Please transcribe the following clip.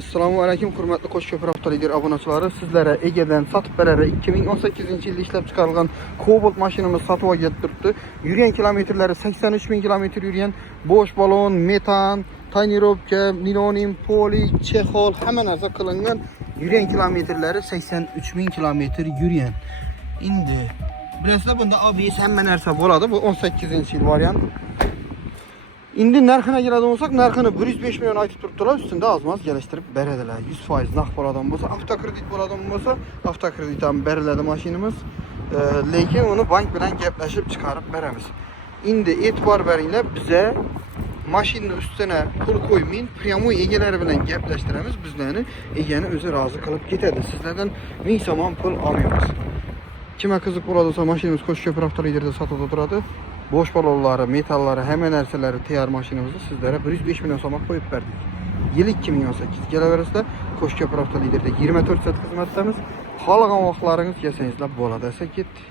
Assalomu alaykum, hurmatli Qo'shko'pir avtolider abunachilari. Sizlarga Ege'dan sotib berari 2018-yilda ishlab chiqarilgan Cobalt mashinamiz sotuvga kelib turibdi. Yurgan kilometrlari 83.000 kilometr yurgan, bo'sh balon, metan, tonirovka, nilonium, poli, chexol hamma narsa qilingan. Yurgan kilometrlari 83.000 kilometr yurgan. Endi bilasizlar, bunda ABS hamma narsa bo'ladi. Bu 18-yil variant. Endi narxına keladigan bo'lsak, narxini 105 million aytib turibdilar. Ustida ozmoz kelishtirib beradilar. 100% naqd bo'ladigan bo'lsa, avtokredit bo'ladigan bo'lsa, avtokredit ham beriladi mashinamiz. Lekin uni bank bilan gaplashib chiqarib beramiz. Endi e'tibor beringlar, biza mashinaning ustuna pul qo'ymayın, pryamoy egalari bilan gaplashtiramiz. Bizlarni egani o'zi rozi qilib ketadi. Sizlardan 1000 so'm pul olmaymiz. Kimga qiziq bo'ladi bo'lsa, mashinamiz Qo'shko'pir avtoliderda sotuvda turadi. Boş balonları, metalları, hemen narsaları tayyor mashinamizda sizlere 105 million so'm qo'yib berdik. Yil 2018. Kelaverasizlar, Qo'shko'pir avtoliderda 24 soat xizmatdamiz. Xohlagan vaqtlaringiz kelsangizlar bo'ladi. Esa ketdik.